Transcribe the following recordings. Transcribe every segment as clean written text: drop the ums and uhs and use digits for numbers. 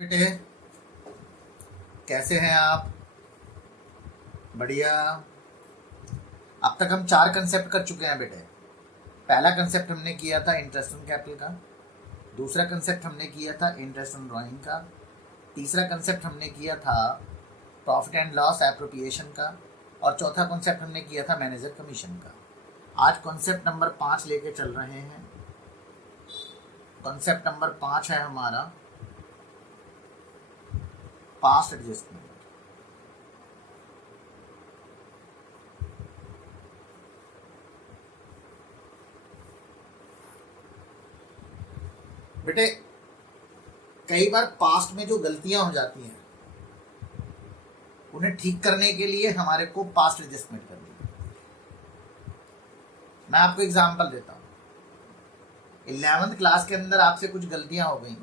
बेटे, कैसे हैं आप? बढ़िया। अब तक हम 4 कंसेप्ट कर चुके हैं बेटे। पहला कंसेप्ट हमने किया था इंटरेस्ट ऑन कैपिटल का। दूसरा कंसेप्ट हमने किया था इंटरेस्ट ऑन ड्राइंग का। तीसरा कंसेप्ट हमने किया था प्रॉफिट एंड लॉस एप्रोप्रिएशन का। और चौथा कंसेप्ट हमने किया था मैनेजर कमीशन का। आज कॉन्सेप्ट नंबर 5 लेके चल रहे हैं। कॉन्सेप्ट नंबर 5 है हमारा पास्ट एडजस्टमेंट। बेटे, कई बार पास्ट में जो गलतियां हो जाती हैं उन्हें ठीक करने के लिए हमारे को पास्ट एडजस्टमेंट करनी है। मैं आपको एग्जांपल देता हूँ। 11th क्लास के अंदर आपसे कुछ गलतियां हो गई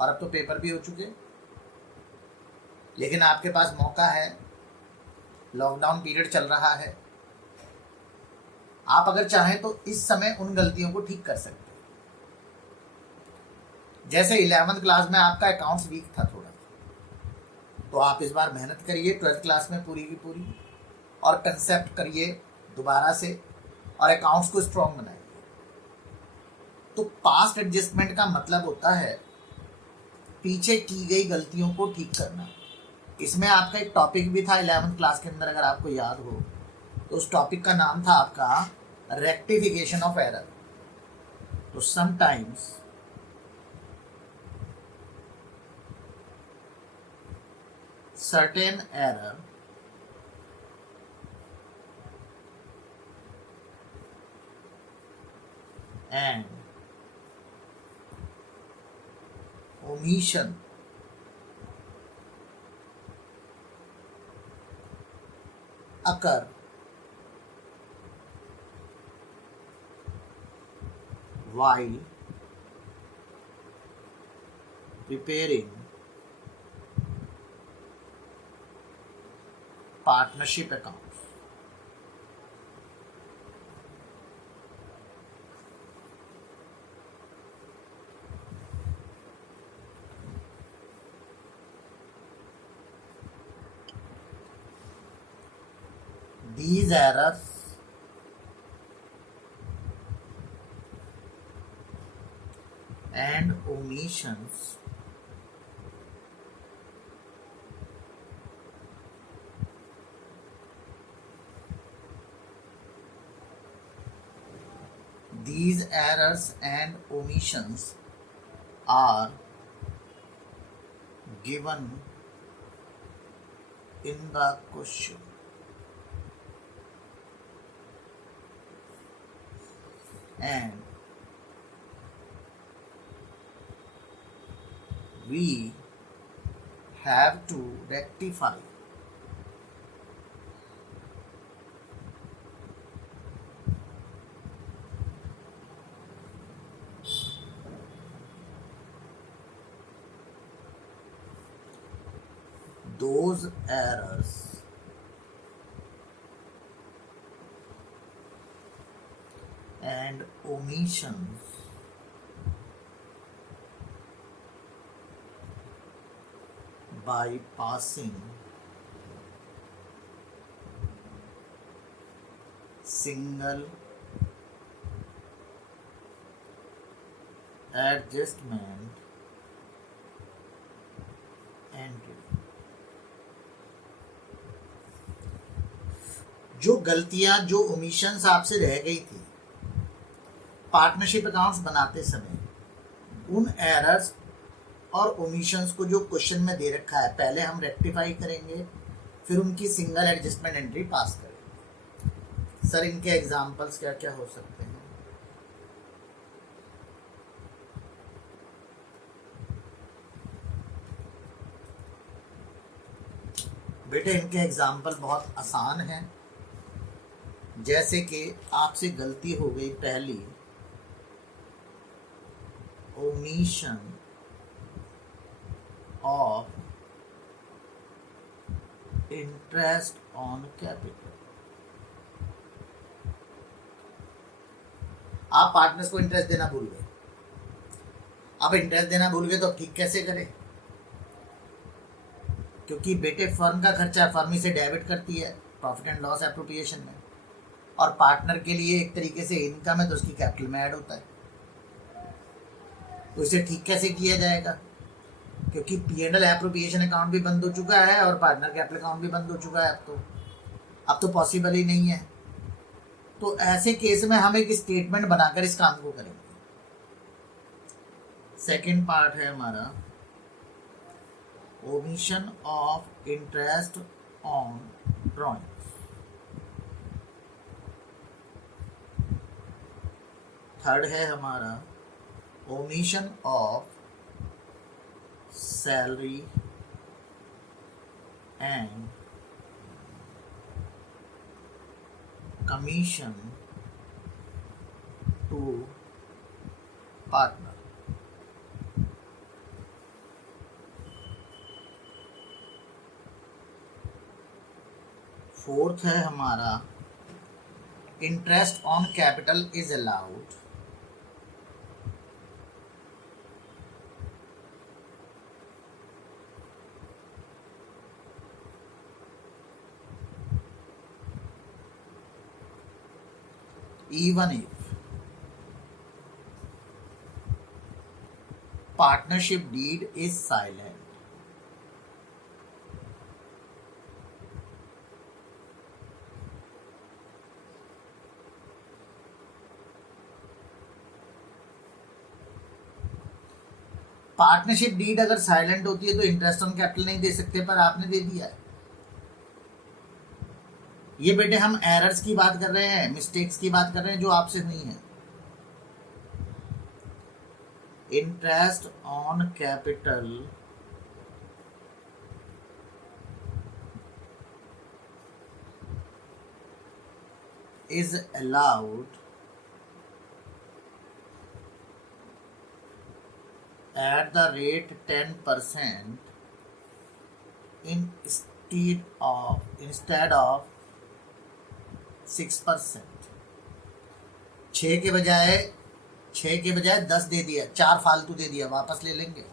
और अब तो पेपर भी हो चुके, लेकिन आपके पास मौका है। लॉकडाउन पीरियड चल रहा है। आप अगर चाहें तो इस समय उन गलतियों को ठीक कर सकते हैं। जैसे 11th क्लास में आपका अकाउंट्स वीक था थोड़ा, तो आप इस बार मेहनत करिए 12th क्लास में पूरी की पूरी, और कंसेप्ट करिए दोबारा से और अकाउंट्स को स्ट्रॉन्ग बनाइए। तो पास्ट एडजस्टमेंट का मतलब होता है पीछे की गई गलतियों को ठीक करना। इसमें आपका एक टॉपिक भी था 11th क्लास के अंदर, अगर आपको याद हो तो उस टॉपिक का नाम था आपका रेक्टिफिकेशन ऑफ एरर। तो sometimes certain error and omission occur while preparing partnership accounts. These errors and omissions are given in the question. And we have to rectify those errors and omissions by passing single adjustment entry। जो गलतियां, जो omissions आपसे रह गई थी partnership accounts बनाते समय, उन एरर्स और ओमिशंस को जो क्वेश्चन में दे रखा है पहले हम रेक्टिफाई करेंगे, फिर उनकी सिंगल एडजस्टमेंट एंट्री पास करेंगे। सर, इनके एग्जांपल्स क्या क्या हो सकते हैं? बेटे, इनके एग्जाम्पल बहुत आसान हैं। जैसे कि आपसे गलती हो गई पहली, omission of interest on capital. आप पार्टनर्स को इंटरेस्ट देना भूल गए। अब इंटरेस्ट देना भूल गए तो अब ठीक कैसे करें? क्योंकि बेटे फर्म का खर्चा फर्म ही से डेबिट करती है प्रॉफिट एंड लॉस एप्रोप्रिएशन में, और पार्टनर के लिए एक तरीके से इनकम है तो उसकी कैपिटल में ऐड होता है। तो इसे ठीक कैसे किया जाएगा, क्योंकि P&L एप्रोप्रिएशन अकाउंट भी बंद हो चुका है और पार्टनर कैपिटल अकाउंट भी बंद हो चुका है। अब तो पॉसिबल ही नहीं है। तो ऐसे केस में हम एक स्टेटमेंट बनाकर इस काम को करेंगे। सेकंड पार्ट है हमारा omission of interest on drawings. Third है हमारा omission of salary and commission to partner. Fourth है हमारा interest on capital is allowed even if partnership deed is silent। Partnership deed अगर साइलेंट होती है तो इंटरेस्ट ऑन कैपिटल नहीं दे सकते, पर आपने दे दिया है। ये बेटे हम एरर्स की बात कर रहे हैं, मिस्टेक्स की बात कर रहे हैं जो आपसे हुई हैं। Interest on capital is allowed at the rate 10% instead of 6%। 6 के बजाय 10 दे दिया, 4 फालतू दे दिया, वापस ले लेंगे।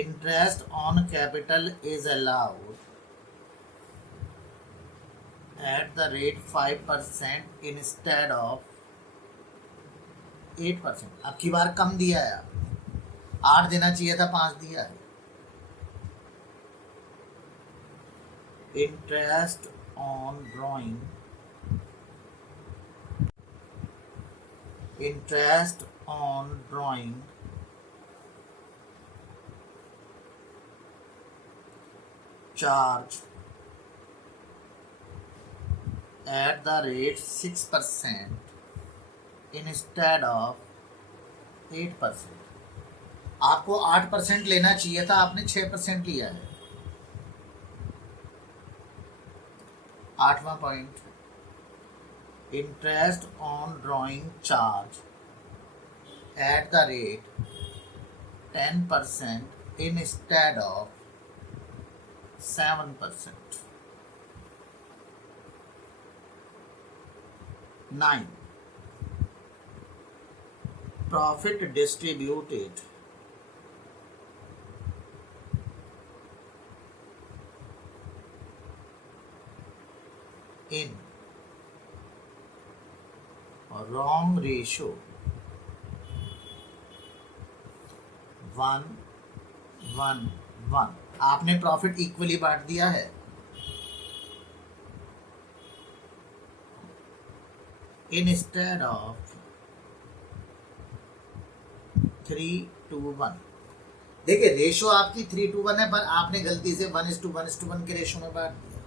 Interest on capital is allowed at the rate 5% instead of 8%। अब की बार कम दिया है, 8 देना चाहिए था, 5 दिया है। Interest on drawing, interest on drawing charge at the rate 6% instead of 8%। आपको 8% लेना चाहिए था, आपने 6% लिया है। 8वां point, interest on drawing charge at the rate 10% instead of 7%। 9, profit distributed in wrong ratio 1-1-1। आपने प्रॉफिट इक्वली बांट दिया है। Instead of 3-1। देखिए रेशो आपकी 3-1 है, पर आपने गलती से 1:1:1 के रेशो में बांट दिया।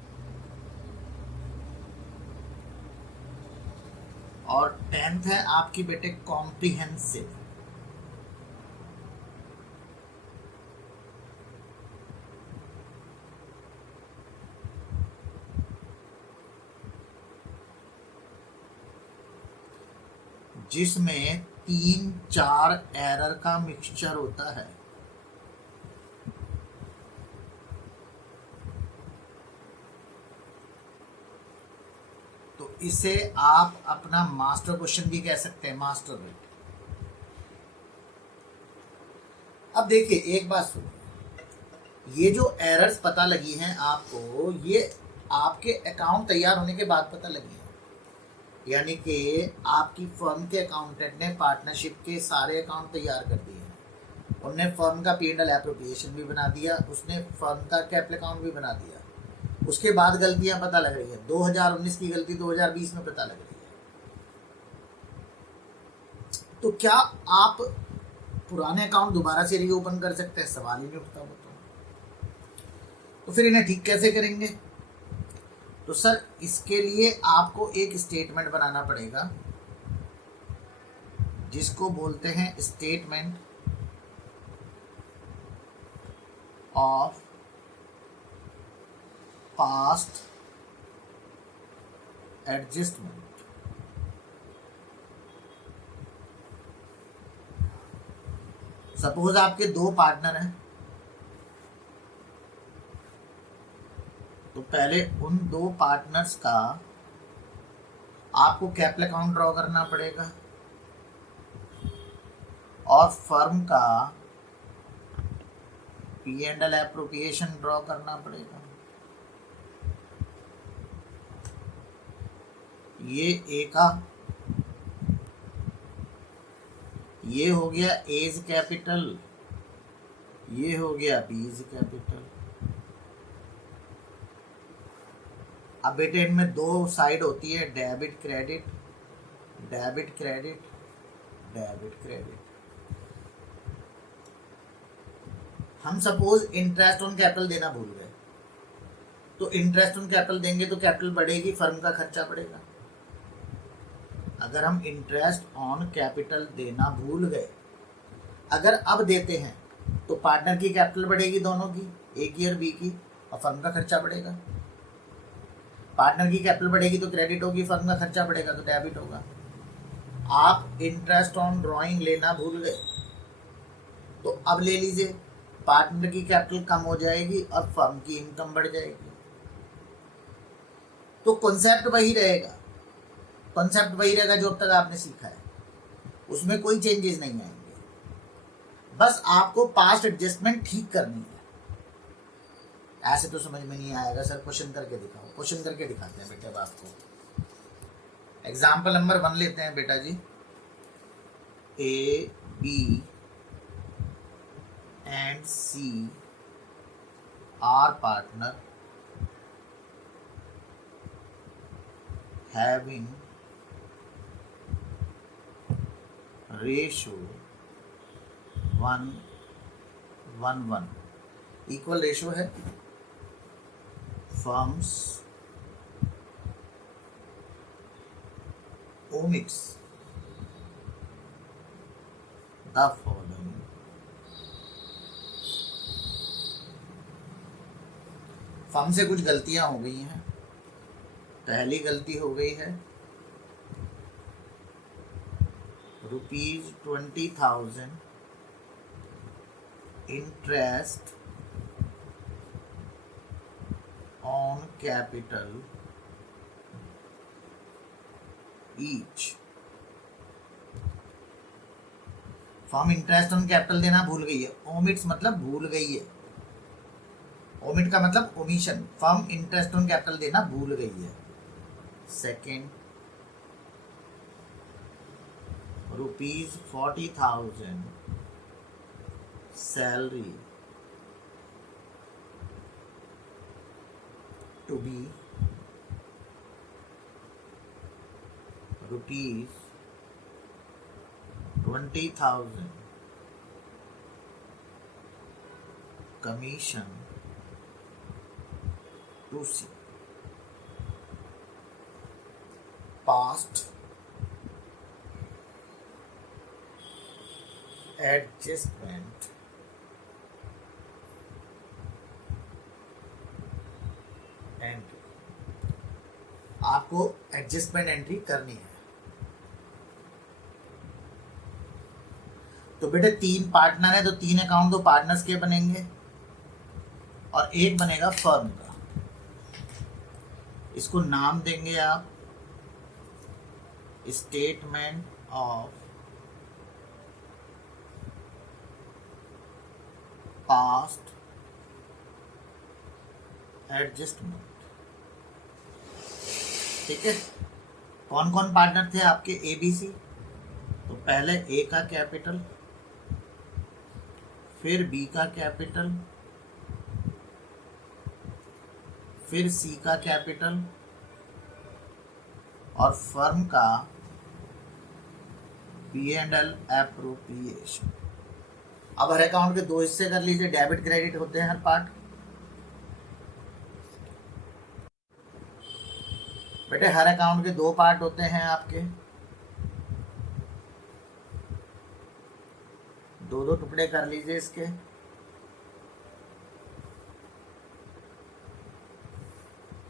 और 10th है आपकी बेटे कॉम्प्रिहेंसिव। जिसमें 3-4 एरर का मिक्सचर होता है। तो इसे आप अपना मास्टर क्वेश्चन भी कह सकते हैं, मास्टर रेट। अब देखिए एक बात सुनिए, ये जो एरर्स पता लगी हैं आपको, ये आपके अकाउंट तैयार होने के बाद पता लगी है। यानी कि आपकी फर्म के अकाउंटेंट ने पार्टनरशिप के सारे अकाउंट तैयार कर दिए हैं, उनने फर्म का P&L एप्रोप्रिएशन भी बना दिया, उसने फर्म का कैपिटल अकाउंट भी बना दिया। उसके बाद गलतियां पता लग रही है, 2019 की गलती 2020 में पता लग रही है। तो क्या आप पुराने अकाउंट दोबारा से रीओपन कर सकते हैं? सवाल ही नहीं उठता वो तो फिर इन्हें ठीक कैसे करेंगे? तो सर इसके लिए आपको एक स्टेटमेंट बनाना पड़ेगा जिसको बोलते हैं statement of past adjustment. Suppose आपके 2 पार्टनर हैं, तो पहले उन 2 पार्टनर्स का आपको कैपिटल अकाउंट ड्रॉ करना पड़ेगा और फर्म का P&L एप्रोप्रिएशन ड्रॉ करना पड़ेगा। ये ए का, ये हो गया एज कैपिटल, ये हो गया बीज कैपिटल। अब बेटे इनमें 2 साइड होती है, debit credit, debit credit, debit credit. हम सपोज इंटरेस्ट ऑन कैपिटल देना भूल गए, तो इंटरेस्ट ऑन कैपिटल देंगे तो कैपिटल बढ़ेगी, फर्म का खर्चा बढ़ेगा। अगर हम इंटरेस्ट ऑन कैपिटल देना भूल गए, अगर अब देते हैं तो पार्टनर की कैपिटल बढ़ेगी, दोनों की, ए की और बी की, और फर्म का खर्चा बढ़ेगा। पार्टनर की कैपिटल बढ़ेगी तो क्रेडिट होगी, फर्म का खर्चा बढ़ेगा तो डेबिट होगा। आप इंटरेस्ट ऑन ड्रॉइंग लेना भूल गए तो अब ले लीजिए, पार्टनर की कैपिटल कम हो जाएगी और फर्म की इनकम बढ़ जाएगी। तो कॉन्सेप्ट वही रहेगा, कॉन्सेप्ट वही रहेगा जो अब तक आपने सीखा है, उसमें कोई चेंजेस नहीं आएंगे। बस आपको पास्ट एडजस्टमेंट ठीक करनी है। ऐसे तो समझ में नहीं आएगा सर, क्वेश्चन करके दिखाओ। क्वेश्चन करके दिखाते हैं बेटे अब आपको। एग्जाम्पल नंबर 1 लेते हैं बेटा जी। A B and C are partner having ratio 1:1 equal ratio है। Firms omits the following: firm से कुछ गलतियां हो गई हैं। पहली गलती हो गई है ₹20,000 interest on capital each. Firm interest on capital देना भूल गई है। ओमिट्स मतलब भूल गई है, ओमिट का मतलब omission. Firm interest on capital देना भूल गई है। Second, ₹40,000 salary to B ₹20,000 commission to C. Past adjustment entry. आपको एडजस्टमेंट एंट्री करनी है। तो बेटे 3 पार्टनर है तो 3 अकाउंट 2 पार्टनर्स के बनेंगे और एक बनेगा फर्म का। इसको नाम देंगे आप स्टेटमेंट ऑफ पास्ट एडजस्टमेंट। ठीक है, कौन कौन पार्टनर थे आपके ABC? तो पहले A का कैपिटल, फिर B का कैपिटल, फिर C का कैपिटल और फर्म का P&L एप्रोप्रिएशन। अब हर अकाउंट के 2 हिस्से कर लीजिए, डेबिट क्रेडिट होते हैं हर पार्ट। बेटे हर अकाउंट के 2 पार्ट होते हैं आपके, 2-2 टुकड़े कर लीजिए इसके।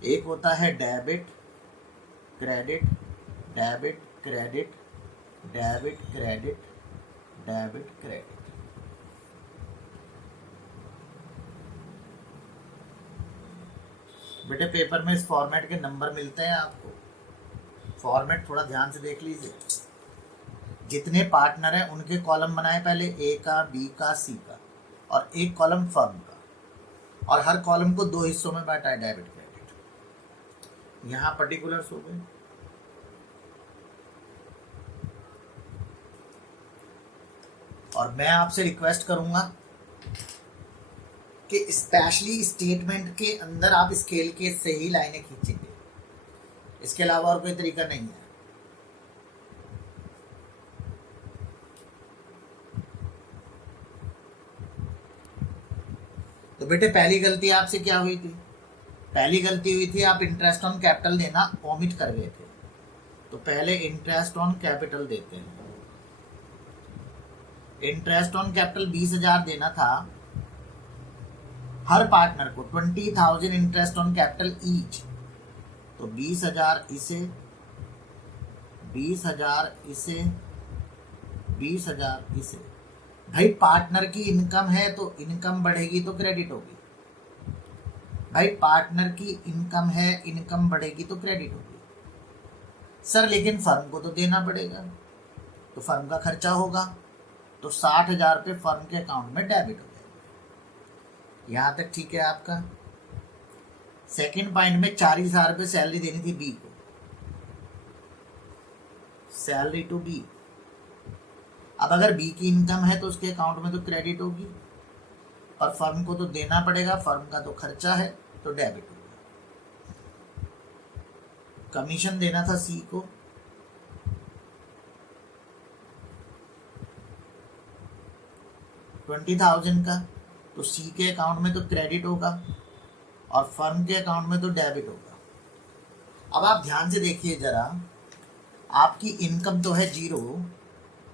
एक होता है debit credit, debit credit, debit credit, debit credit. बेटे पेपर में इस फॉर्मेट के नंबर मिलते हैं आपको, फॉर्मेट थोड़ा ध्यान से देख लीजिए। जितने पार्टनर हैं उनके कॉलम बनाए पहले, A का, B का, C का, और एक कॉलम फर्म का, और हर कॉलम को 2 हिस्सों में बांटा है, डेबिट क्रेडिट। यहाँ पर्टिकुलर्स हो गए। और मैं आपसे रिक्वेस्ट करूंगा कि स्पेशली स्टेटमेंट के अंदर आप स्केल के से ही लाइनें खींचेंगे, इसके अलावा और कोई तरीका नहीं है। तो बेटे पहली गलती आपसे क्या हुई थी? पहली गलती हुई थी आप इंटरेस्ट ऑन कैपिटल देना ओमिट कर गए थे। तो पहले इंटरेस्ट ऑन कैपिटल देते हैं। इंटरेस्ट ऑन कैपिटल 20,000 देना था हर पार्टनर को, 20,000 इंटरेस्ट ऑन कैपिटल ईच। तो 20,000 इसे, 20,000 इसे, 20,000 इसे। भाई पार्टनर की इनकम है तो इनकम बढ़ेगी तो क्रेडिट होगी। भाई पार्टनर की इनकम है, इनकम बढ़ेगी तो क्रेडिट होगी। सर लेकिन फर्म को तो देना पड़ेगा, तो फर्म का खर्चा होगा, तो 60,000 रुपये फर्म के अकाउंट में डेबिट हो जाएंगे। यहाँ तक ठीक है आपका। सेकंड पॉइंट में 40,000 रुपये सैलरी देनी थी बी को, सैलरी टू बी। अब अगर बी की इनकम है तो उसके अकाउंट में तो क्रेडिट होगी, और फर्म को तो देना पड़ेगा, फर्म का तो खर्चा है तो डेबिट होगा। कमीशन देना था सी को, $20,000 का, तो सी के अकाउंट में तो क्रेडिट होगा और फर्म के अकाउंट में तो डेबिट होगा। अब आप ध्यान से देखिए जरा, आपकी इनकम तो है 0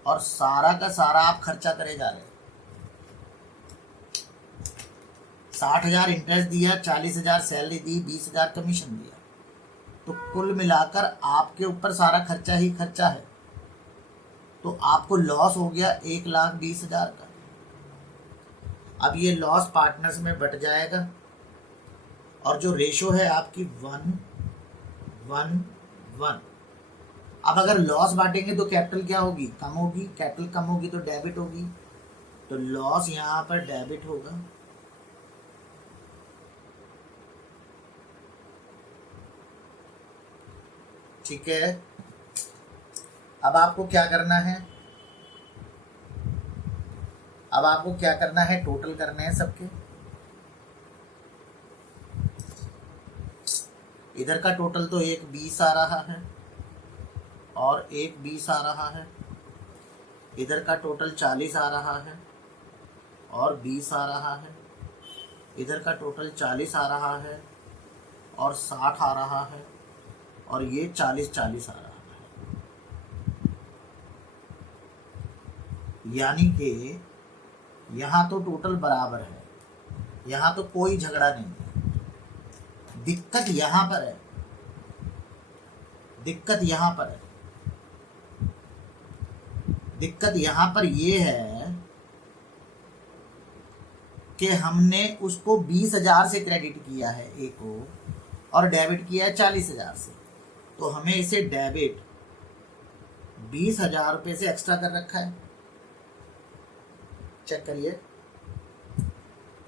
और सारा का सारा आप खर्चा करे जा रहे हैं। 60,000 इंटरेस्ट दिया, 40,000 सैलरी दी, 20,000 कमीशन दिया, तो कुल मिलाकर आपके ऊपर सारा खर्चा ही खर्चा है। तो आपको लॉस हो गया 1,20,000 का। अब ये लॉस पार्टनर्स में बट जाएगा, और जो रेशो है आपकी 1:1:1। अब अगर लॉस बांटेंगे तो कैपिटल क्या होगी? कम होगी। कैपिटल कम होगी तो डेबिट होगी, तो लॉस यहाँ पर डेबिट होगा। ठीक है, अब आपको क्या करना है? अब आपको क्या करना है? टोटल करने हैं सबके। इधर का टोटल तो एक 20 आ रहा है और एक 20 आ रहा है। इधर का टोटल 40 आ रहा है और 20 आ रहा है। इधर का टोटल 40 आ रहा है और 60 आ रहा है, और ये 40-40 आ रहा है। यानी कि यहाँ तो टोटल बराबर है, यहाँ तो कोई झगड़ा नहीं है। दिक्कत यहाँ पर है, दिक्कत यहाँ पर है, दिक्कत यहाँ पर ये है कि हमने उसको 20,000 से क्रेडिट किया है ए को, और डेबिट किया है 40,000 से। तो हमें इसे डेबिट 20,000 रुपये से एक्स्ट्रा कर रखा है। चेक करिए,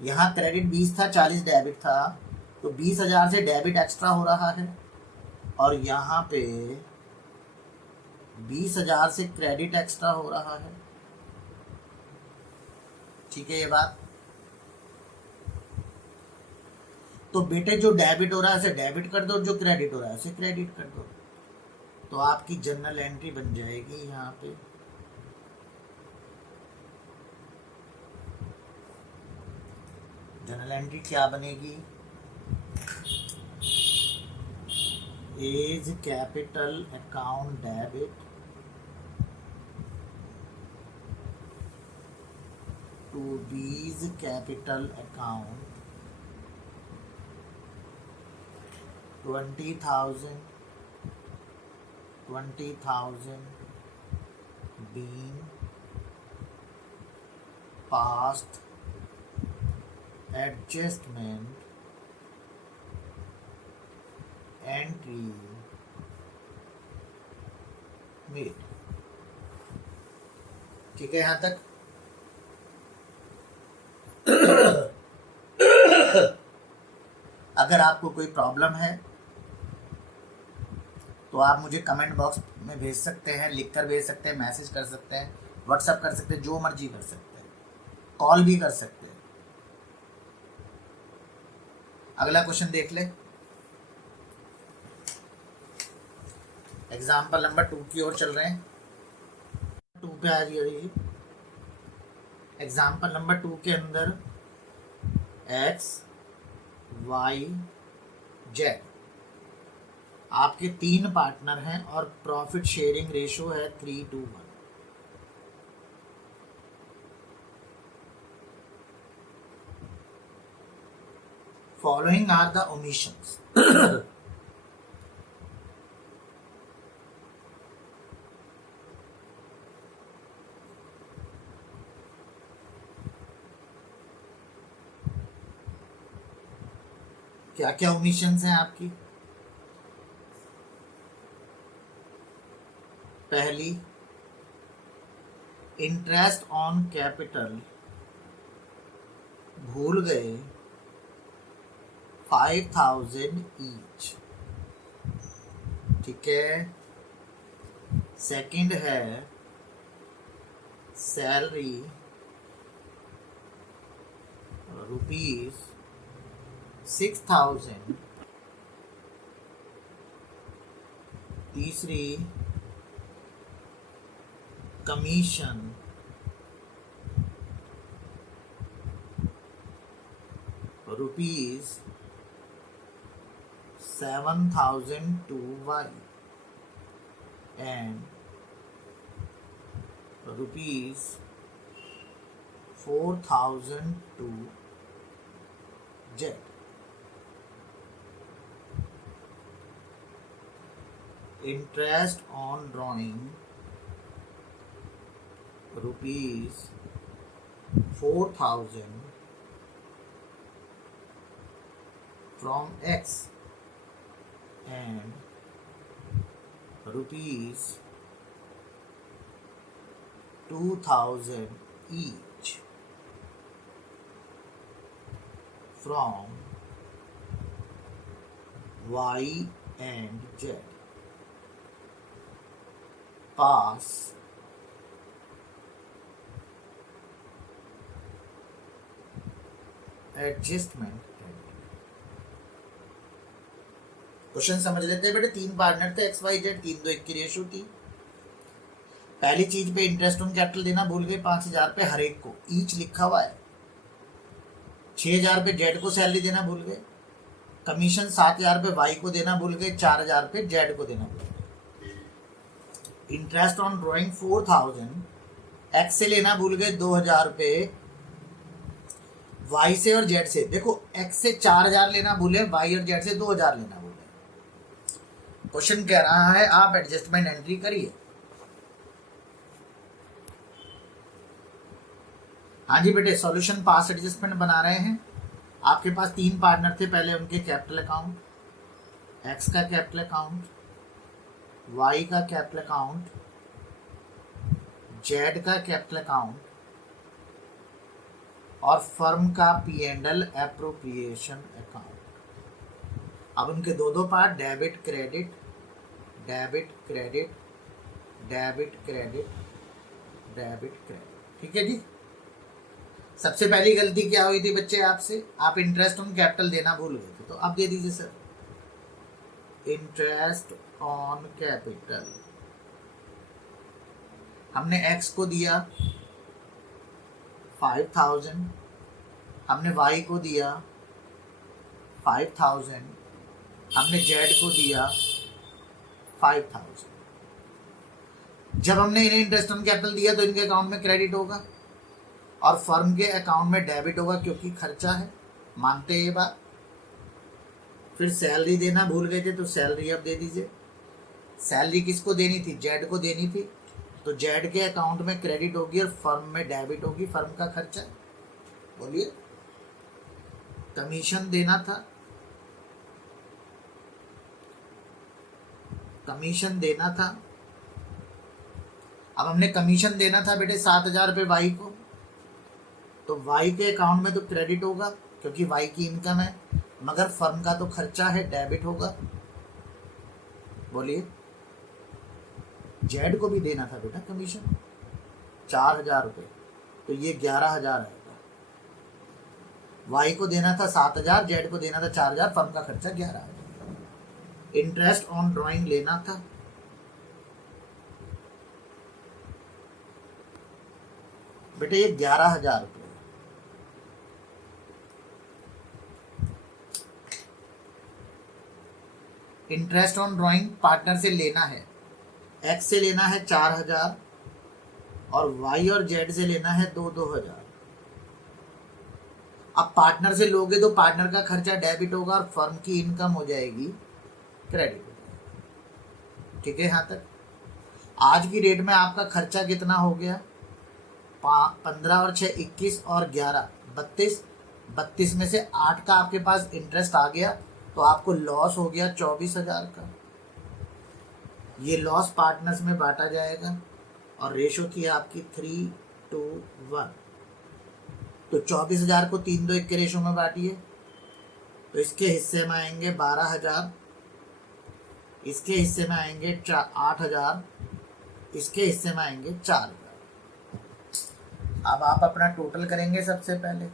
यहाँ क्रेडिट 20 था, 40 डेबिट था, तो 20,000 से डेबिट एक्स्ट्रा हो रहा है और यहाँ पे 20,000 से क्रेडिट एक्स्ट्रा हो रहा है। ठीक है ये बात। तो बेटे जो डेबिट हो रहा है उसे डेबिट कर दो, जो क्रेडिट हो रहा है उसे क्रेडिट कर दो। तो आपकी जर्नल एंट्री बन जाएगी यहाँ पे जर्नल एंट्री क्या बनेगी, A's capital account debit to B's capital account 20,000 being past adjustment entry made। ठीक है यहां तक। अगर आपको कोई प्रॉब्लम है तो आप मुझे कमेंट बॉक्स में भेज सकते हैं, लिख कर भेज सकते हैं, मैसेज कर सकते हैं, व्हाट्सएप कर सकते हैं, जो मर्जी कर सकते हैं, कॉल भी कर सकते हैं। अगला क्वेश्चन देख ले, एग्जाम्पल नंबर 2 की ओर चल रहे हैं। 2 पे आ रही एग्जाम्पल नंबर 2 के अंदर x y z आपके 3 पार्टनर हैं और प्रॉफिट शेयरिंग रेशो है 3:1। Following are the omissions. क्या क्या ओमिशंस हैं आपकी? पहली, इंटरेस्ट ऑन कैपिटल भूल गए 5,000 ईच। ठीक है। सेकंड है सैलरी ₹6,000। तीसरी, commission ₹7,000 to Y and ₹4,000 to Z। Interest on drawing ₹4,000 from X and ₹2,000 each from Y and Z। Pass adjustment. Question समझ लेते हैं बेटे। 3 पार्टनर थे XYZ, 3:1 की रेशो थी। पहली चीज पे इंटरेस्ट ऑन कैपिटल देना भूल गए 5,000 पे हर एक को, ईच लिखा हुआ है। 6,000 पे जेड को सैलरी देना भूल गए। कमीशन 7,000 पे वाई को देना भूल गए, 4,000 पे जेड को देना भूल गए। इंटरेस्ट ऑन ड्रॉइंग 4,000 एक्स से लेना भूल गए, 2,000 पे वाई से और जेड से। देखो एक्स से 4,000 लेना भूले, वाई और जेड से 2,000 लेना भूले। क्वेश्चन कह रहा है आप एडजस्टमेंट एंट्री करिए। हाँ जी बेटे, सॉल्यूशन पास एडजस्टमेंट बना रहे हैं। आपके पास 3 पार्टनर थे, पहले उनके कैपिटल अकाउंट, एक्स का कैपिटल अकाउंट, वाई का कैपिटल अकाउंट, जेड का कैपिटल अकाउंट और फर्म का P&L एप्रोप्रिएशन अकाउंट। अब उनके दो दो part, debit credit, debit credit, debit credit, debit credit. ठीक है जी। सबसे पहली गलती क्या हुई थी बच्चे आपसे, आप इंटरेस्ट ऑन कैपिटल देना भूल गए थे, तो अब दे दीजिए सर, इंटरेस्ट ऑन कैपिटल। हमने एक्स को दिया 5000, हमने वाई को दिया 5000, हमने जेड को दिया 5000। जब हमने इन्हें इंटरेस्ट ऑन कैपिटल दिया तो इनके अकाउंट में क्रेडिट होगा और फर्म के अकाउंट में डेबिट होगा, क्योंकि खर्चा है। मानते हैं ये बात। फिर सैलरी देना भूल गए थे, तो सैलरी अब दे दीजिए। सैलरी किसको देनी थी, जेड को देनी थी, तो जेड के अकाउंट में क्रेडिट होगी और फर्म में डेबिट होगी, फर्म का खर्चा। बोलिए। कमीशन देना था, कमीशन देना था। अब हमने कमीशन देना था बेटे 7000 रुपये वाई को, तो वाई के अकाउंट में तो क्रेडिट होगा क्योंकि वाई की इनकम है, मगर फर्म का तो खर्चा है, डेबिट होगा। बोलिए। जेड को भी देना था बेटा कमीशन 4000 रुपये, तो ये 11000 आएगा। वाई को देना था 7000, जेड को देना था 4000, फर्म का खर्चा 11000। इंटरेस्ट ऑन ड्राइंग लेना था, बेटे ये 11000 रुपये। इंटरेस्ट ऑन ड्राइंग पार्टनर से लेना है, एक्स से लेना है 4000 और वाई और जेड से लेना है 2000। अब पार्टनर से लोगे तो पार्टनर का खर्चा डेबिट होगा और फर्म की इनकम हो जाएगी क्रेडिट। ठीक है यहाँ तक। आज की डेट में आपका खर्चा कितना हो गया, 15 और 6 21 और 11 32। 32 में से 8 का आपके पास इंटरेस्ट आ गया, तो आपको लॉस हो गया 24000 का। ये लॉस पार्टनर्स में बांटा जाएगा और रेशो थी आपकी 3:1। तो 24000 को 3:2 के रेशो में बांटिए, तो इसके हिस्से में आएंगे 12000, इसके हिस्से में आएंगे 8000, इसके हिस्से में आएंगे 4000। अब आप अपना टोटल करेंगे सबसे पहले।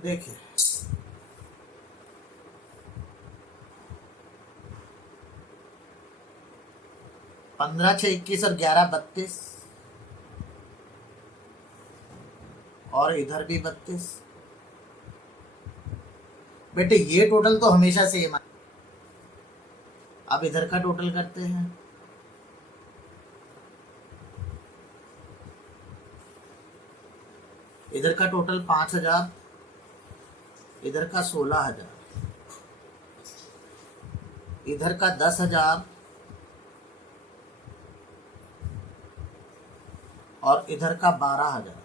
देखिए 15 6 21 और 11 32 और इधर भी 32। बेटे ये टोटल तो हमेशा सेम है। अब इधर का टोटल करते हैं। इधर का टोटल 5000, इधर का 16000, इधर का 10000 और इधर का 12000,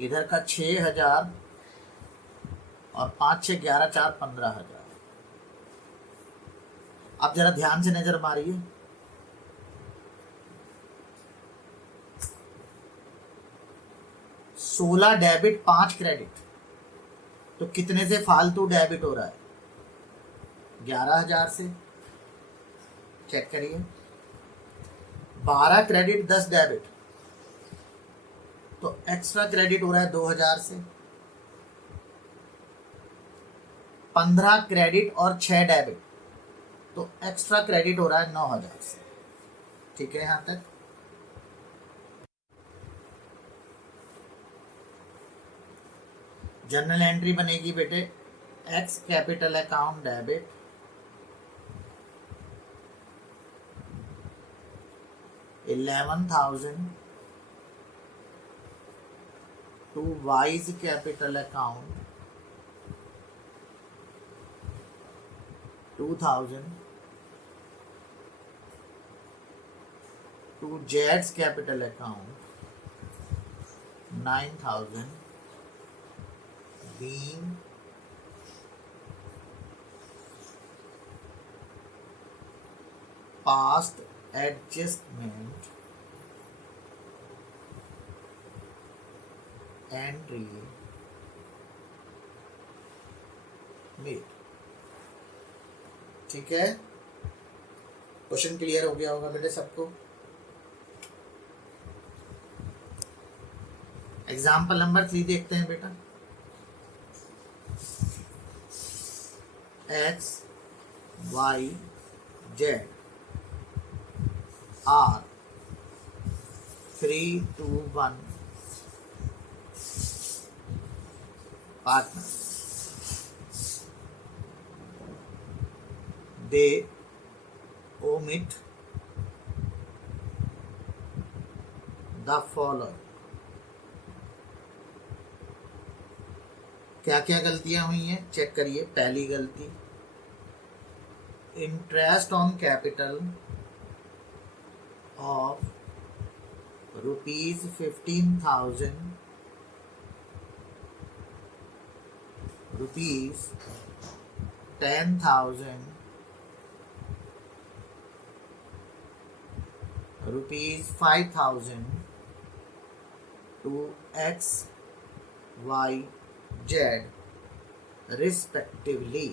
इधर का 6000 और 5 6 11 4 15000। अब जरा ध्यान से नजर मारिए। सोलह डेबिट 5 क्रेडिट, तो कितने से फालतू डेबिट हो रहा है, 11000 से। चेक करिए। 12 क्रेडिट 10 डेबिट, तो एक्स्ट्रा क्रेडिट हो रहा है 2000 से। 15 क्रेडिट और 6 डेबिट, तो एक्स्ट्रा क्रेडिट हो रहा है 9000 से। ठीक है यहां तक। जर्नल एंट्री बनेगी बेटे, x capital account debit, $11,000 to Y's capital account, 2,000 to Z's capital account, 9,000 being past adjustment entry made. ठीक है, क्वेश्चन क्लियर हो गया होगा बेटे सबको। एग्जाम्पल नंबर 3 देखते हैं बेटा। X Y Z are 3, 2, 1 partners. They omit the following. क्या क्या गलतियां हुई हैं चेक करिए। पहली गलती, interest on capital of ₹15,000 ₹10,000 ₹5,000 to X, Y, Z respectively.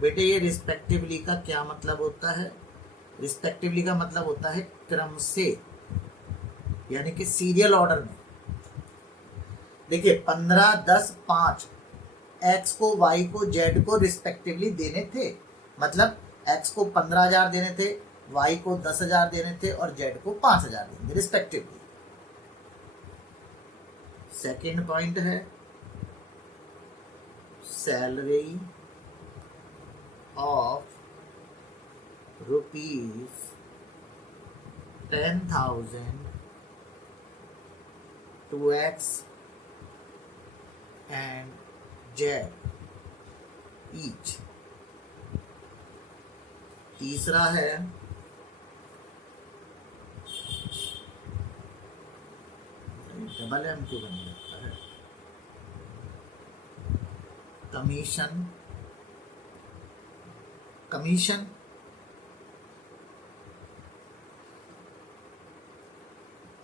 बेटे ये रिस्पेक्टिवली का क्या मतलब होता है? रिस्पेक्टिवली का मतलब होता है क्रम से, यानी कि सीरियल ऑर्डर में। देखिए 15, 10, 5 एक्स को, वाई को, जेड को रिस्पेक्टिवली देने थे। मतलब एक्स को 15,000 देने थे, वाई को 10,000 देने थे और जेड को 5,000 देने थे रिस्पेक्टिवली। सेकेंड पॉइंट है salary of ₹10,000 to X and Z each। तीसरा है डबल एम क्यों बन जाता है, commission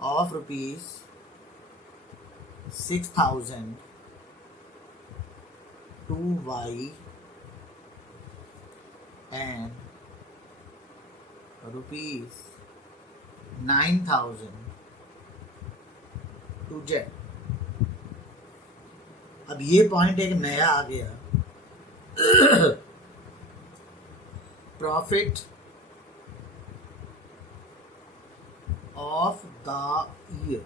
of ₹6,000 to Y and ₹9,000 to Z। अब ये पॉइंट एक नया आ गया, प्रॉफिट ऑफ द ईयर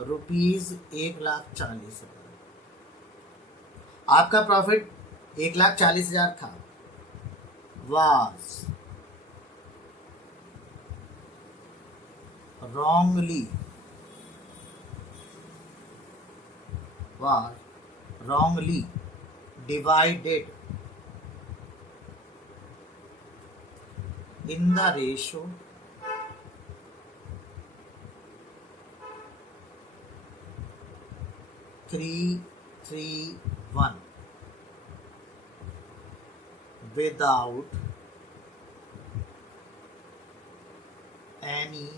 ₹1,40,000। आपका प्रॉफिट 1,40,000 था, was wrongly divided in the ratio (3:1) without any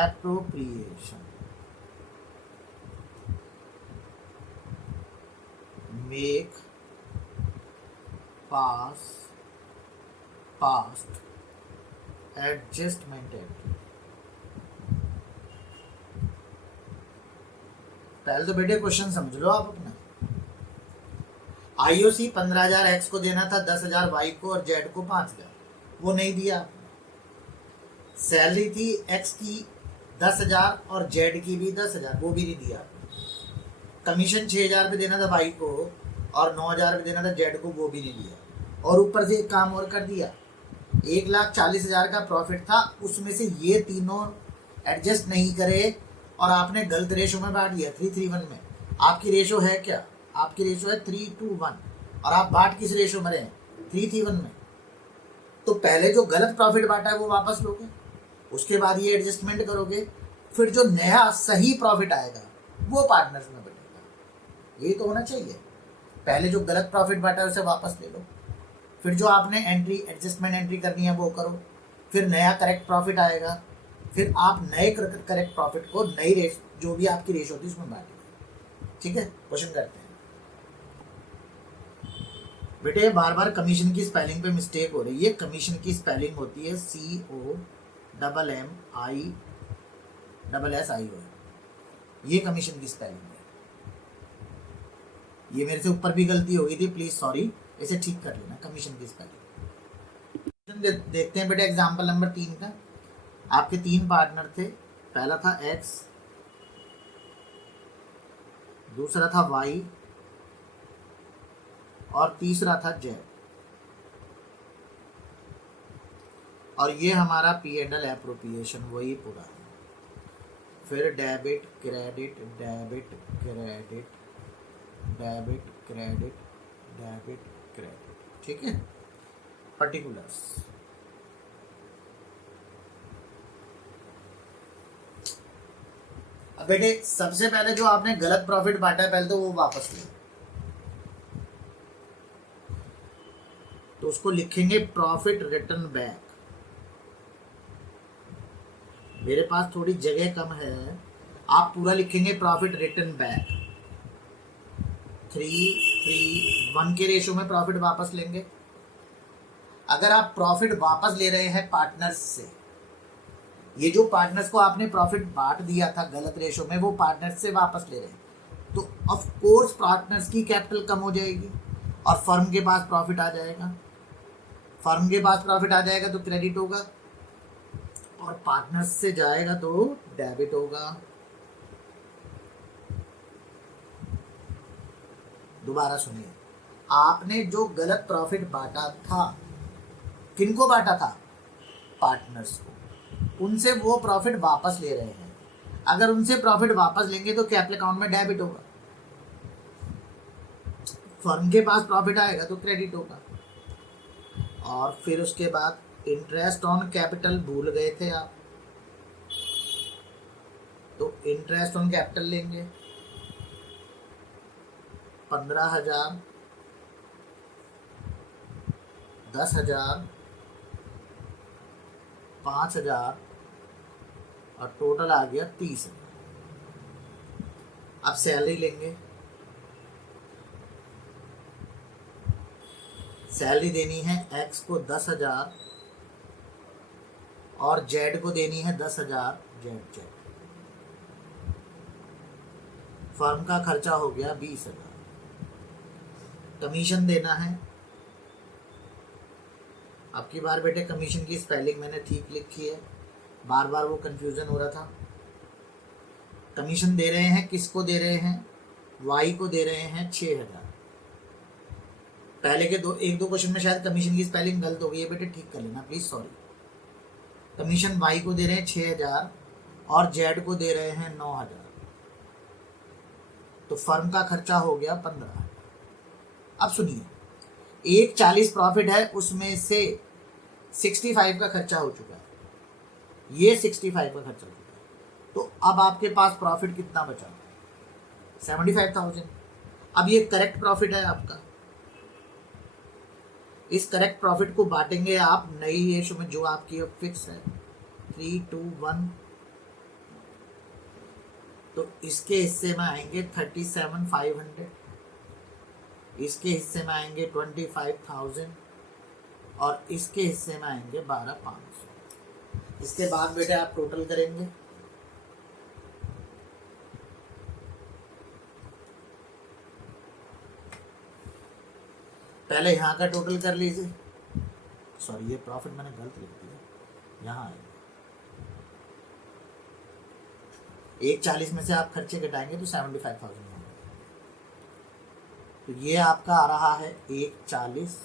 appropriation, make past adjustment act। पहले तो बेटे क्वेश्चन समझ लो आप अपना। आईओसी 15,000 एक्स को देना था, 10,000 वाई को और जेड को 5,000, वो नहीं दिया आपने। सैलरी थी एक्स की 10,000 और जेड की भी 10,000, वो भी नहीं दिया आपने। कमीशन 6,000 पे देना था वाई को और 9,000 पे देना था जेड को, वो भी नहीं दिया। और ऊपर से एक काम और कर दिया, 1,40,000 का प्रॉफिट था, उसमें से ये तीनों एडजस्ट नहीं करे और आपने गलत रेशो में बांट दिया 3:1 में। आपकी रेशो है क्या? आपकी रेशो है 3:1 और आप बांट किस रेशो में रहे? 3:1 में। तो पहले जो गलत प्रॉफिट बांटा है वो वापस लोगे, उसके बाद ये एडजस्टमेंट करोगे, फिर जो नया सही प्रॉफिट आएगा वो पार्टनर्स में बटेगा। ये तो होना चाहिए। पहले जो गलत प्रॉफिट बांटा है उसे वापस ले लो, फिर जो आपने एंट्री एडजस्टमेंट एंट्री करनी है वो करो, फिर नया करेक्ट प्रॉफिट आएगा, फिर आप नए करेक्ट प्रॉफिट को नई रेश जो भी आपकी रेश होती है उसमें बांटेंगे। ठीक है, क्वेश्चन करते हैं बेटे। बार बार कमीशन की स्पेलिंग पे मिस्टेक हो रही है। कमीशन की स्पेलिंग होती है COMMISSIO, ये कमीशन की स्पेलिंग है। ये मेरे से ऊपर भी गलती हो गई थी, प्लीज सॉरी, इसे ठीक कर लेना। कमीशन की स्पेलिंग देखते हैं बेटे एग्जाम्पल नंबर 3 का। आपके 3 पार्टनर थे, पहला था X, दूसरा था Y और तीसरा था Z। और ये हमारा P&L एप्रोप्रिएशन वही पूरा है। फिर debit credit debit credit debit credit debit credit. ठीक है, पर्टिकुलर्स। अब बेटे सबसे पहले जो आपने गलत प्रॉफिट बांटा है, पहले तो वो वापस ले, तो उसको लिखेंगे प्रॉफिट रिटर्न बैक। मेरे पास थोड़ी जगह कम है, आप पूरा लिखेंगे प्रॉफिट रिटर्न बैक। 3:3:1 के रेशो में प्रॉफिट वापस लेंगे। अगर आप प्रॉफिट वापस ले रहे हैं पार्टनर्स से, ये जो पार्टनर्स को आपने प्रॉफिट बांट दिया था गलत रेशो में, वो पार्टनर्स से वापस ले रहे हैं, तो ऑफ कोर्स पार्टनर्स की कैपिटल कम हो जाएगी और फर्म के पास प्रॉफिट आ जाएगा। फर्म के पास प्रॉफिट आ जाएगा तो क्रेडिट होगा, और पार्टनर्स से जाएगा तो डेबिट होगा। दोबारा सुनिए, आपने जो गलत प्रॉफिट बांटा था, किनको बांटा था? पार्टनर्स को। उनसे वो प्रॉफिट वापस ले रहे हैं। अगर उनसे प्रॉफिट वापस लेंगे तो कैपिटल अकाउंट में डेबिट होगा, फर्म के पास प्रॉफिट आएगा तो क्रेडिट होगा। और फिर उसके बाद इंटरेस्ट ऑन कैपिटल भूल गए थे आप, तो इंटरेस्ट ऑन कैपिटल लेंगे। 15,000, 10,000, 5,000 और टोटल आ गया 30,000। अब सैलरी लेंगे। सैलरी देनी है X को 10,000 और Z को देनी है 10,000 Z। फर्म का खर्चा हो गया 20,000। कमीशन देना है। अब की बार बेटे कमीशन की स्पेलिंग मैंने ठीक लिखी है, बार बार वो कंफ्यूजन हो रहा था। कमीशन दे रहे हैं, किसको दे रहे हैं? Y को दे रहे हैं 6,000। पहले के एक दो क्वेश्चन में शायद कमीशन की स्पेलिंग गलत हो गई है बेटे, ठीक कर लेना प्लीज, सॉरी। कमीशन Y को दे रहे हैं 6,000 और Z को दे रहे हैं 9,000, तो फर्म का खर्चा हो गया 15,000। अब सुनिए, 140 प्रॉफिट है, उसमें से 65 का खर्चा हो चुका है, ये 65 का खर्चा हो चुका है, तो अब आपके पास प्रॉफिट कितना बचा? 75,000। अब ये करेक्ट प्रॉफिट है आपका। इस करेक्ट प्रॉफिट को बांटेंगे आप नई रेशो में जो आपकी फिक्स है 3:1। तो इसके हिस्से में आएंगे 37,500, इसके हिस्से में आएंगे 25,000 और इसके हिस्से में आएंगे 12,500। इसके बाद बेटे आप टोटल करेंगे। पहले यहाँ का टोटल कर लीजिए। सॉरी, ये प्रॉफिट मैंने गलत लिख दिया, यहाँ आएगा 140 में से आप खर्चे घटाएंगे तो 75,000 होगा। तो ये आपका आ रहा है 140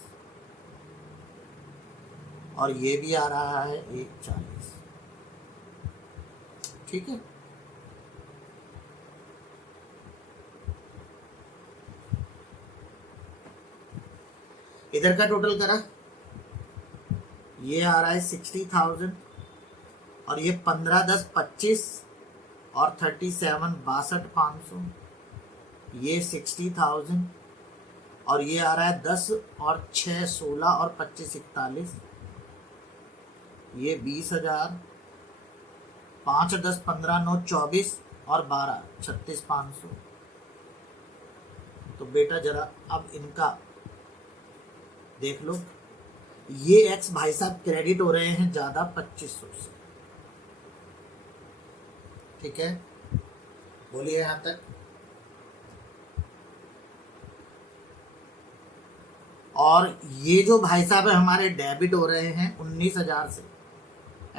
और ये भी आ रहा है 140। ठीक है, इधर का टोटल करा, ये आ रहा है 60,000 और ये 15, 10, 25 और 37, 62,500, ये 60,000 और ये आ रहा है 10 और 6, 16 और 25, 41, ये 20,000, 5 10 15 9 24 और 12 36,500। तो बेटा जरा अब इनका देख लो, ये एक्स भाई साहब क्रेडिट हो रहे हैं ज्यादा 2500 से। ठीक है, बोलिए यहां तक। और ये जो भाई साहब है हमारे डेबिट हो रहे हैं 19,000 से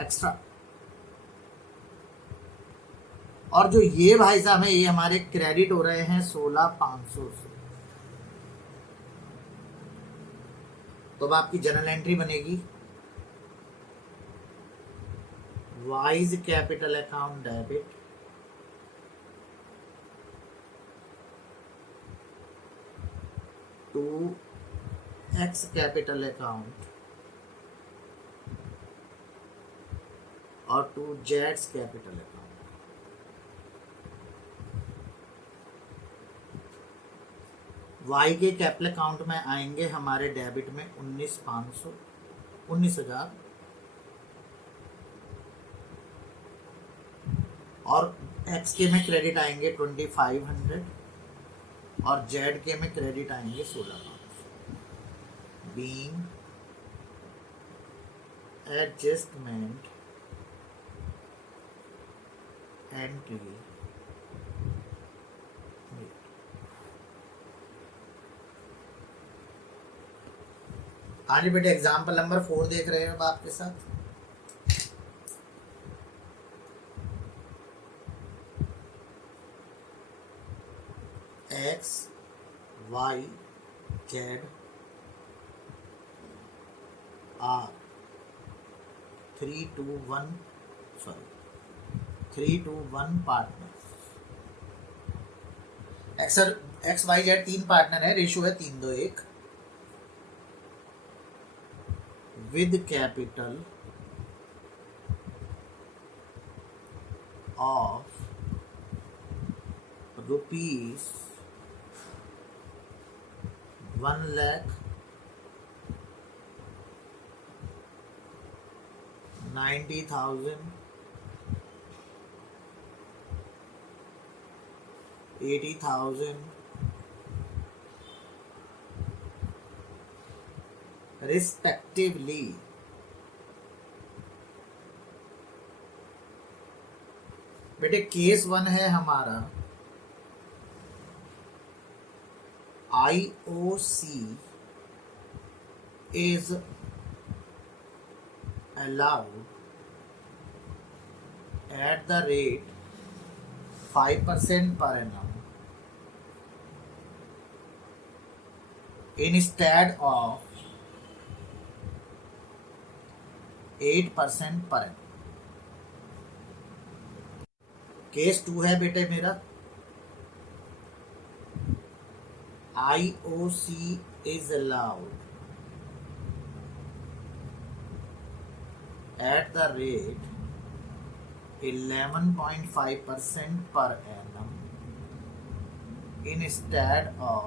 एक्स्ट्रा। और जो ये भाई साहब है ये हमारे क्रेडिट हो रहे हैं 16,500 से। तो अब आपकी जर्नल एंट्री बनेगी Y's capital account debit to X capital account और टू जेड्स कैपिटल अकाउंट। वाई के कैपिटल अकाउंट में आएंगे हमारे डेबिट में 19,000 और एक्स के में क्रेडिट आएंगे 2,500 और जेड के में क्रेडिट आएंगे 16,500। Being adjustment entry. हाँ जी बेटे, एग्जाम्पल नंबर 4 देख रहे हैं अब आपके साथ। X Y Z are 3 to 1 partner. X Y Z 3 partner है, रेशियो है 3:1 with capital of rupees 1,90,000, 80,000 respectively। बेटे केस 1 है हमारा IOC is allowed at the rate 5% per annum instead of 8% पर annum। केस 2 है बेटे मेरा IOC is allowed at the rate 11.5% per annum instead of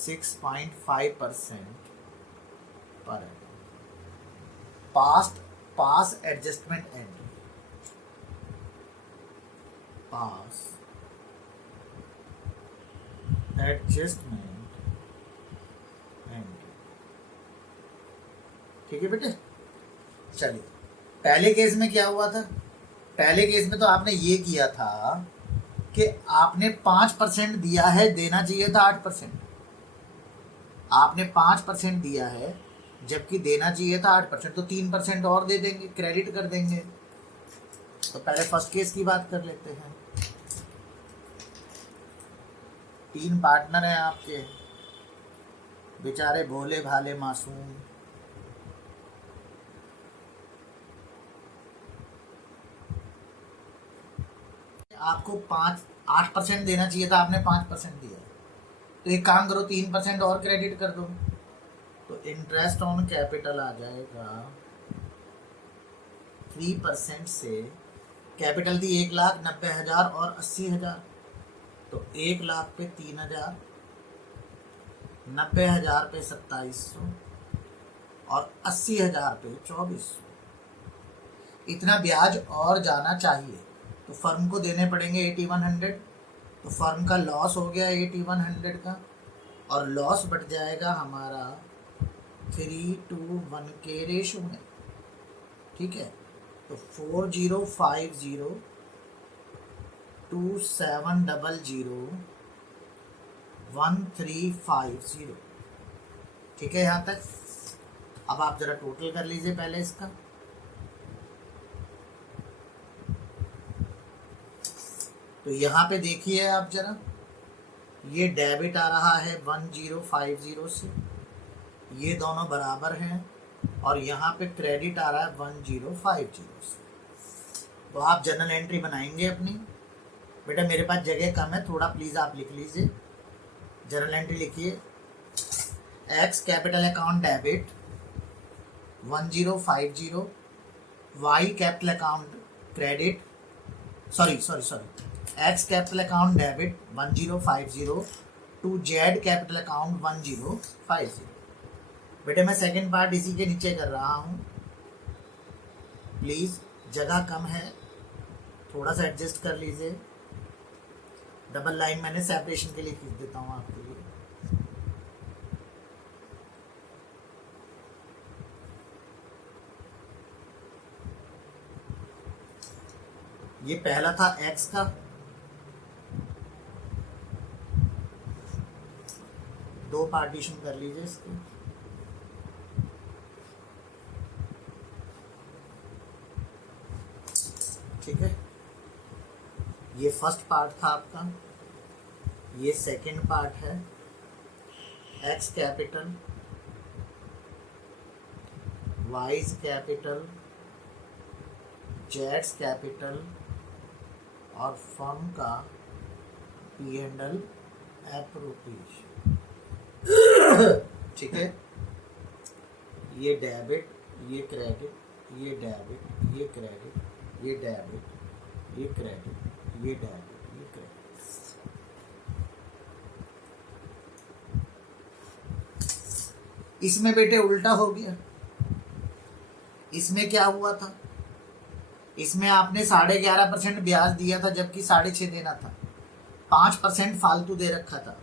6.5% per annum। Pass adjustment entry, pass adjustment entry. ठीक है बेटे, चलिए पहले केस में क्या हुआ था। पहले केस में तो आपने ये किया था कि आपने 5% दिया है, देना चाहिए था 8%। आपने 5% दिया है जबकि देना चाहिए था 8%, तो 3% और दे देंगे, क्रेडिट कर देंगे। तो पहले फर्स्ट केस की बात कर लेते हैं। 3 पार्टनर हैं आपके, बेचारे भोले भाले मासूम। आपको 8% देना चाहिए था, आपने 5% दिया। तो एक काम करो, 3% और क्रेडिट कर दो, तो इंटरेस्ट ऑन कैपिटल आ जाएगा 3% से। कैपिटल थी 1,90,000 और 80,000, तो 1,00,000 पे 3,000, 90,000 पे 2,700 और 80,000 पे 2400। इतना ब्याज और जाना चाहिए तो फर्म को देने पड़ेंगे 8100। तो फर्म का लॉस हो गया 8100 का, और लॉस बढ़ जाएगा हमारा 3:1 के रेशो में। ठीक है, तो 405027001350। ठीक है यहाँ तक। अब आप जरा टोटल कर लीजिए पहले इसका। तो यहाँ पे देखिए आप जरा, ये डेबिट आ रहा है 1050 से, ये दोनों बराबर हैं, और यहाँ पे क्रेडिट आ रहा है 1050 से। तो आप जर्नल एंट्री बनाएंगे अपनी। बेटा मेरे पास जगह कम है, थोड़ा प्लीज़ आप लिख लीजिए। जर्नल एंट्री लिखिए, X capital account debit 1050, Y capital account credit, sorry X capital account debit 1050 to Z capital account 1050। बेटे मैं सेकंड पार्ट इसी के नीचे कर रहा हूँ, प्लीज़ जगह कम है, थोड़ा सा एडजस्ट कर लीजिए। डबल लाइन मैंने सेपरेशन के लिए खींच देता हूँ आपके लिए। ये पहला था एक्स का, दो पार्टीशन कर लीजिए इसके। ठीक है, ये फर्स्ट पार्ट था आपका, ये सेकंड पार्ट है। X capital, wise capital, Jades capital और फर्म का P&L एप्रोप्रिएशन। ठीक है, ये डेबिट, ये क्रेडिट, ये डेबिट, ये क्रेडिट, ये डेबिट, ये क्रेडिट, ये डेबिट, ये क्रेडिट। इसमें बेटे उल्टा हो गया। इसमें क्या हुआ था, इसमें आपने 11.5% ब्याज दिया था जबकि 6.5 देना था, 5% फालतू दे रखा था।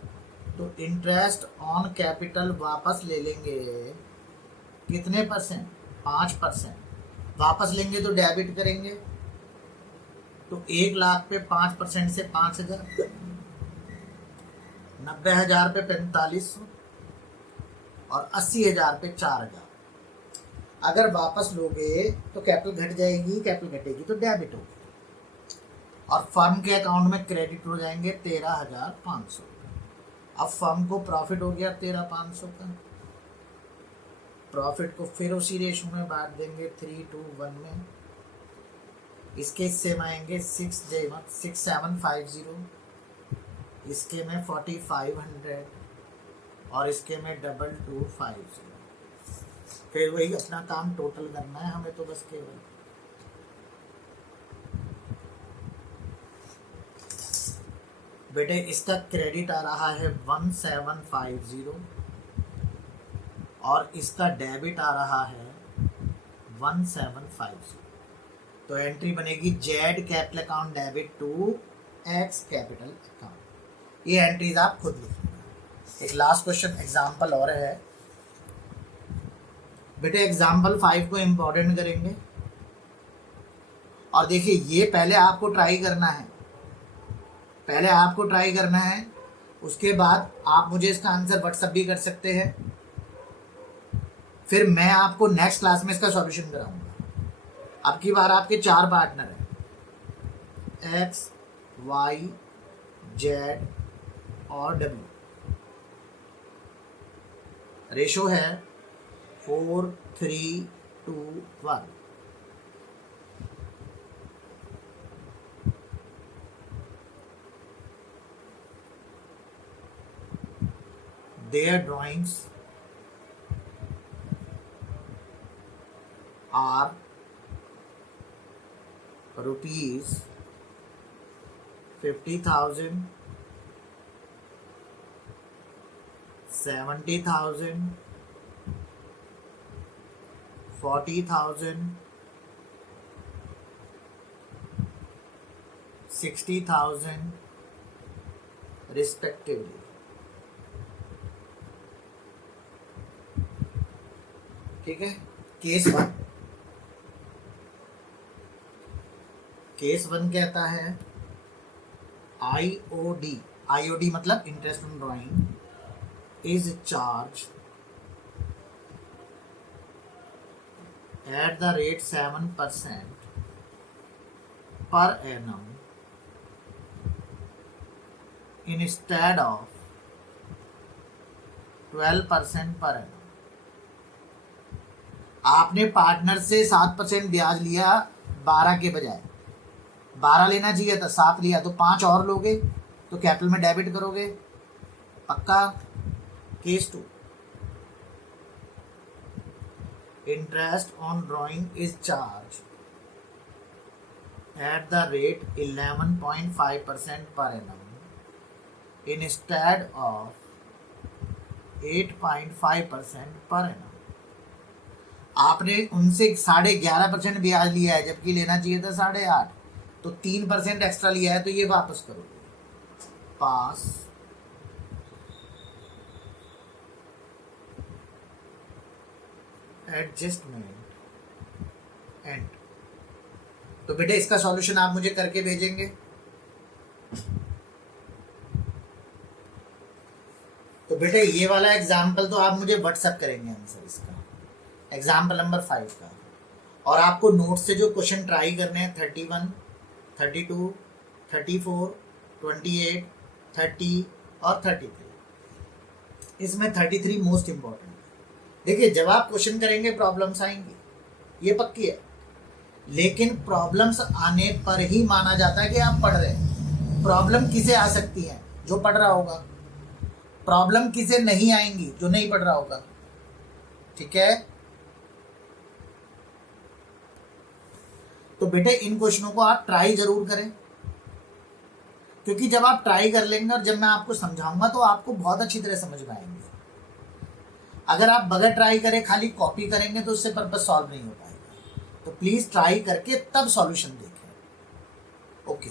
तो इंटरेस्ट ऑन कैपिटल वापस ले लेंगे, कितने परसेंट, 5% वापस लेंगे। तो डेबिट करेंगे, तो 1 लाख पे 5% से 5,000, 90,000 पे 4500 और 80,000 पे 4,000। अगर वापस लोगे तो कैपिटल घट जाएगी, कैपिटल घटेगी तो डेबिट होगी, और फर्म के अकाउंट में क्रेडिट हो जाएंगे 13,500। अब फर्म को प्रॉफिट हो गया 13,500 का। प्रॉफिट को फिर उसी रेशो में बांट देंगे 3:1 में। इसके हिस्से में आएंगे 6750, इसके में 4500 और इसके में 2250। फिर वही अपना काम टोटल करना है हमें, तो बस केवल बेटे इसका क्रेडिट आ रहा है 1750 और इसका डेबिट आ रहा है 1750। तो एंट्री बनेगी Z capital account debit to X capital account. ये एंट्रीज आप खुद लिखिएगा। एक लास्ट क्वेश्चन एग्जाम्पल और है बेटे, एग्जाम्पल 5 को इम्पोर्टेंट करेंगे। और देखिए ये पहले आपको ट्राई करना है, पहले आपको ट्राई करना है, उसके बाद आप मुझे इसका आंसर व्हाट्सएप भी कर सकते हैं। फिर मैं आपको नेक्स्ट क्लास में इसका सॉल्यूशन कराऊंगा। अब की बार आपके 4 पार्टनर हैं, एक्स, वाई, जेड और डब्ल्यू। रेशो है 4:3:1। Their drawings are rupees 50,000, 70,000, 40,000, 60,000 respectively. ठीक है। केस वन कहता है IOD मतलब interest on drawing is charge at the rate 7% per annum instead of 12% per annum। आपने पार्टनर से 7% ब्याज लिया 12 के बजाय, 12 लेना चाहिए था, 7 लिया, तो 5 और लोगे तो कैपिटल में डेबिट करोगे, पक्का। Case 2, interest on drawing is charged at the rate 11.5% per annum instead of 8.5% per annum। आपने उनसे 11.5% ब्याज लिया है जबकि लेना चाहिए था 8.5, तो 3% एक्स्ट्रा लिया है, तो ये वापस करोगे। पास एडजस्टमेंट एंड। तो बेटे इसका सॉल्यूशन आप मुझे करके भेजेंगे। तो बेटे ये वाला एग्जाम्पल तो आप मुझे व्हाट्सएप करेंगे आंसर इसका, एग्जाम्पल नंबर 5 का। और आपको नोट से जो क्वेश्चन ट्राई करने हैं 31, 32, 34, 28, 30 और 33, इसमें 33 मोस्ट इंपॉर्टेंट। देखिए जब आप क्वेश्चन करेंगे प्रॉब्लम्स आएंगी, ये पक्की है, लेकिन प्रॉब्लम्स आने पर ही माना जाता है कि आप पढ़ रहे हैं। प्रॉब्लम किसे आ सकती है? जो पढ़ रहा होगा। प्रॉब्लम किसे नहीं आएंगी? जो नहीं पढ़ रहा होगा। ठीक है, तो बेटे इन क्वेश्चनों को आप ट्राई जरूर करें, क्योंकि जब आप ट्राई कर लेंगे और जब मैं आपको समझाऊंगा तो आपको बहुत अच्छी तरह समझ में आएंगे। अगर आप बगैर ट्राई करें खाली कॉपी करेंगे तो उससे पर्पस सॉल्व नहीं हो पाएगा। तो प्लीज ट्राई करके तब सॉल्यूशन देखें। ओके।